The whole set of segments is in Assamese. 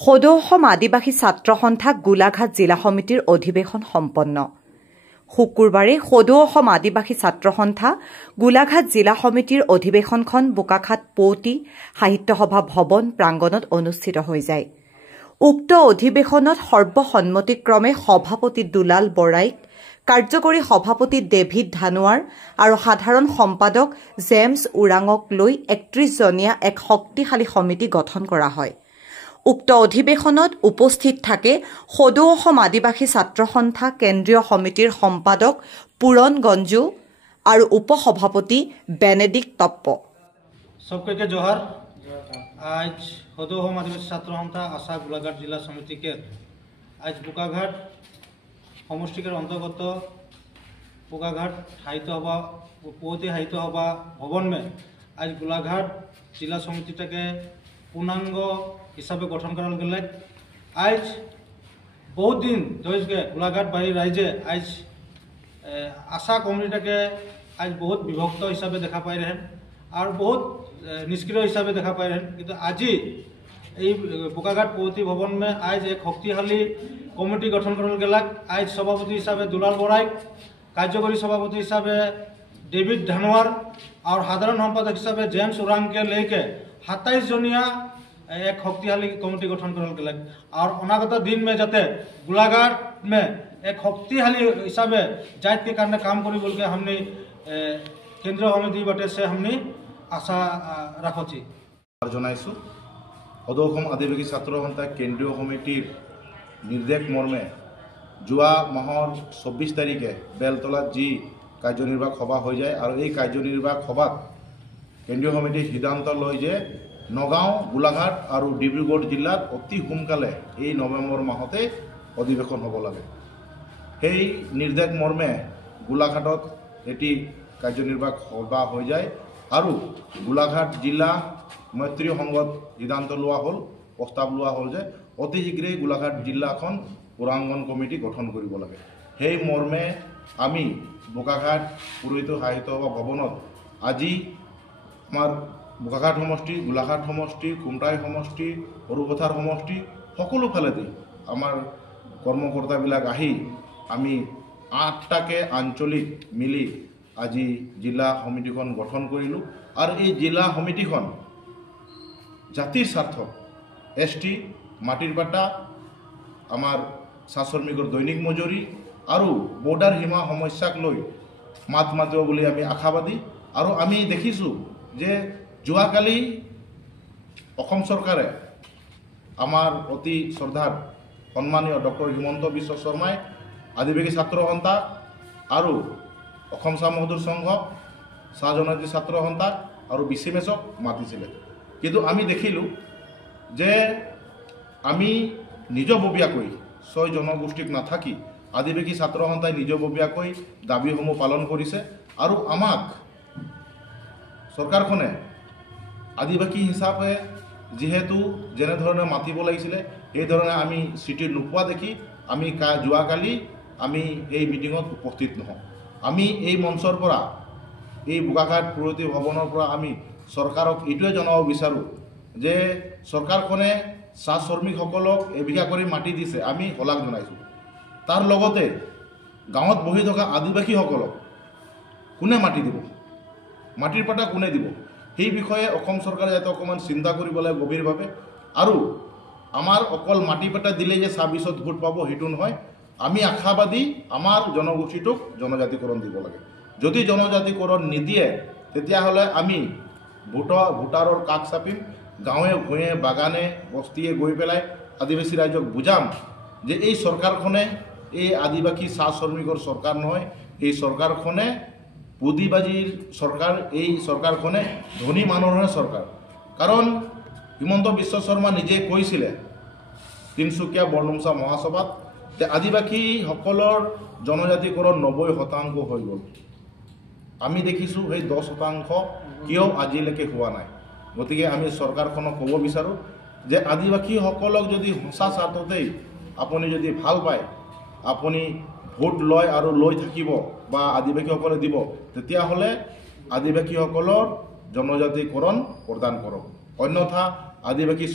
সদৌ অসম আদিবাসী ছাত্ৰ সন্থা গোলাঘাট জিলা সমিতিৰ অধিৱেশন সম্পন্ন। শুকুৰবাৰে সদৌ অসম আদিবাসী ছাত্ৰ সন্থা গোলাঘাট জিলা সমিতিৰ অধিৱেশনখন বোকাখাট পৌতি সাহিত্য সভা ভৱন প্ৰাংগণত অনুষ্ঠিত হৈ যায়। উক্ত অধিৱেশনত সৰ্বসন্মতিক্ৰমে সভাপতি দুলাল বৰাইক, কাৰ্যকৰী সভাপতি ডেভিড ধানোৱাৰ আৰু সাধাৰণ সম্পাদক জেমছ ওৰাঙক লৈ ৩১জনীয়া এক শক্তিশালী সমিতি গঠন কৰা হয়। উক্ত অধিৱেশনত উপস্থিত থাকে সদৌ অসম আদিবাসী ছাত্ৰ সন্থা কেন্দ্ৰীয় সমিতিৰ সম্পাদক পুৰণ গঞ্জু আৰু উপসভাপতি বেনেডিক্ট টপ্প। सबके जोहार। आज सदौ अहम आदिवासी छात्र सन्था आशा गोलाघाट जिला समिति के आज बोकाघाट समष्टिकर अंतर्गत बोकाघाट साहित्य सभा पौती साहित्य सभा भवन में आज गोलाघाट जिला समिति के पूर्णांग हिसाब से गठन कर गले। आज बहुत दिन धरे के गोलाघाट बाड़ी राइजे आज आशा कमिटी के आज बहुत विभक्त हिसाब से देखा पाई रहे और बहुत निष्क्रिय हिसाब से देखा पाई रहे, किंतु आज बोकाघाट पौती भवन में आज एक शक्तिशाली कमिटी गठन कर गला। आज सभापति हिसाब से दुलाल बराइक, कार्यकारी सभापति हिसाब से डेविड धानोवार और साधारण सम्पादक हिसाब से जेम्स ओरांग के लेके 27जनीया एक शक्तिशाली कमिटी गठन कर गला। और अनागत दिन में जाते गोलाघाट में एक शक्तिशाली हिसाब से जात के कारण काम कर बोल के हमने केंद्रीय समिति बाटे से हमने आशा राखी जनाइছোঁ। सदौ অসম आदिवासी छात्र सन्था केंद्रीय समितिर निर्देश मर्मे जुआ माहर 24 तारिखे बेलतलात जी कार्यनिर्वाहक सभा हो जाए और ये कार्यनिर्वाहक सभात केंद्रीय समिति सिद्धांत लय जे नगाँव गोलाघाट और डिब्रुगढ़ जिलात अति सोनकाले ये नवेम्बर माहते अधिवेशन हब लगे। সেই निर्देश मर्मे गोलाघाटत एटी कार्यनिर्वाहक सभा हो जाए और गोलाघाट जिला मैत्री संघत सिद्धांत लोৱা हल प्रस्ताव लोৱা हल जे अति शीघ्रे गोलाघाट जिलाखन पुरांगन कमिटी गठन करिब लागे। সেই मर्मे आमी बोकाघाट पुरोहित साहित्य सभा भवनत আজি आमार बोकाघाट समष्टि, गोलाघाट समष्टि, कुमटाई समष्टि, सरुपथार समष्टि सकलो फालेदी आमार कर्मकर्ताबिलाक आही आमी 8टाके आंचलिक मिली আজি जिला समितिखन गठन करिलु। और ये जिला समितिखन जातिर स्वार्थ ST माटिर पाटा आमार साश्रमिकर दैनिक मजुरी और बॉर्डर सीमा समस्याक लई मात मातिब बुली आमी आशाबादी। और आमी देखिছোঁ जे जोवाकाली অসম सरकारे आमार अति श्रद्धार सम्मानीय डॉक्टर हिमंत विश्व शर्माय आदिवासी छात्र सन्था और অসম চাহ মজদুৰ সংঘ, চাহ জনজাতি ছাত্ৰ সন্থা আৰু বিচিমেছক মাতিছিলে। কিন্তু আমি দেখিলোঁ যে আমি নিজববীয়াকৈ 6 জনগোষ্ঠীক নাথাকি আদিবাসী ছাত্ৰ সন্থাই নিজববীয়াকৈ দাবীসমূহ পালন কৰিছে। আৰু আমাক চৰকাৰখনে আদিবাসী হিচাপে যিহেতু যেনেধৰণে মাতিব লাগিছিলে এই ধৰণে আমি চিঠি নোপোৱা দেখি আমি যোৱাকালি আমি এই মিটিঙত উপস্থিত নহওঁ। আমি এই মঞ্চৰ পৰা এই বোকাঘাট পুৰোহিত ভৱনৰ পৰা আমি চৰকাৰক এইটোৱে জনাব বিচাৰোঁ যে চৰকাৰখনে চাহ শ্ৰমিকসকলক এবিঘা কৰি মাটি দিছে, আমি শলাগ জনাইছোঁ। তাৰ লগতে গাঁৱত বহি থকা আদিবাসীসকলক কোনে মাটি দিব, মাটিৰ পাটা কোনে দিব, সেই বিষয়ে অসম চৰকাৰে যাতে অকণমান চিন্তা কৰিব লাগে গভীৰভাৱে। আৰু আমাৰ অকল মাটি পাটা দিলে যে 26ত ভোট পাব সেইটো নহয়। আমি আশাবাদী আমাৰ জনগোষ্ঠীটোক জনজাতিকৰণ দিব লাগে। যদি জনজাতিকৰণ নিদিয়ে তেতিয়াহ'লে আমি ভোটাৰৰ কাষ চাপিম, গাঁৱে ভূঞে বাগানে বস্তিয়ে গৈ পেলাই আদিবাসী ৰাইজক বুজাম যে এই চৰকাৰখনে এই আদিবাসী চাহ শ্ৰমিকৰ চৰকাৰ নহয়, এই চৰকাৰখনে পুঁজিবাজীৰ চৰকাৰ, এই চৰকাৰখনে ধনী মানুহৰ চৰকাৰ। কাৰণ হিমন্ত বিশ্ব শৰ্মা নিজে কৈছিলে তিনিচুকীয়া বৰডুমচা মহাসভাত যে আদিবাসীসকলৰ জনজাতিকৰণ 90% হৈ গ'ল। আমি দেখিছোঁ সেই 10% কিয় আজিলৈকে হোৱা নাই। গতিকে আমি চৰকাৰখনক ক'ব বিচাৰোঁ যে আদিবাসীসকলক যদি সঁচা স্বাৰ্থতেই আপুনি যদি ভাল পায়, আপুনি ভোট লয় আৰু লৈ থাকিব বা আদিবাসীসকলে দিব, তেতিয়াহ'লে আদিবাসীসকলৰ জনজাতিকৰণ প্ৰদান কৰক। অন্যথা আদিবাসী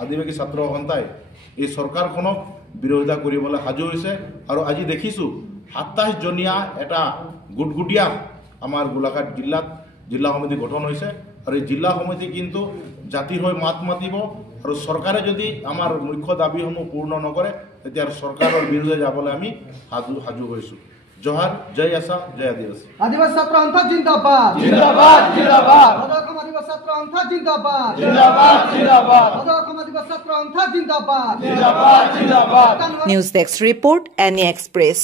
আদিবাসী ছাত্ৰ সন্থাই এই চৰকাৰখনক বিৰোধিতা কৰিবলৈ সাজু হৈছে আৰু আজি দেখিছোঁ 27 জনীয়া এটা গুটগুটীয়া আমাৰ গোলাঘাট জিলাত জিলা সমিতি গঠন হৈছে আৰু এই জিলা সমিতি কিন্তু জাতিৰ হৈ মাত মাতিব আৰু চৰকাৰে যদি আমাৰ মুখ্য দাবীসমূহ পূৰ্ণ নকৰে তেতিয়া চৰকাৰৰ বিৰুদ্ধে যাবলৈ আমি সাজু হৈছোঁ। জোহার, জয় আশা, জয় আদিবাসী। আদিবাসী ছাত্র সন্থা জিন্দাবাদ জিন্দাবাদ জিন্দাবাদ। অসম আদিবাসী ছাত্র সন্থা জিন্দাবাদ জিন্দাবাদ জিন্দাবাদ। অসম আদিবাসী ছাত্র সন্থা জিন্দাবাদ জিন্দাবাদ জিন্দাবাদ। News desk report, NE express.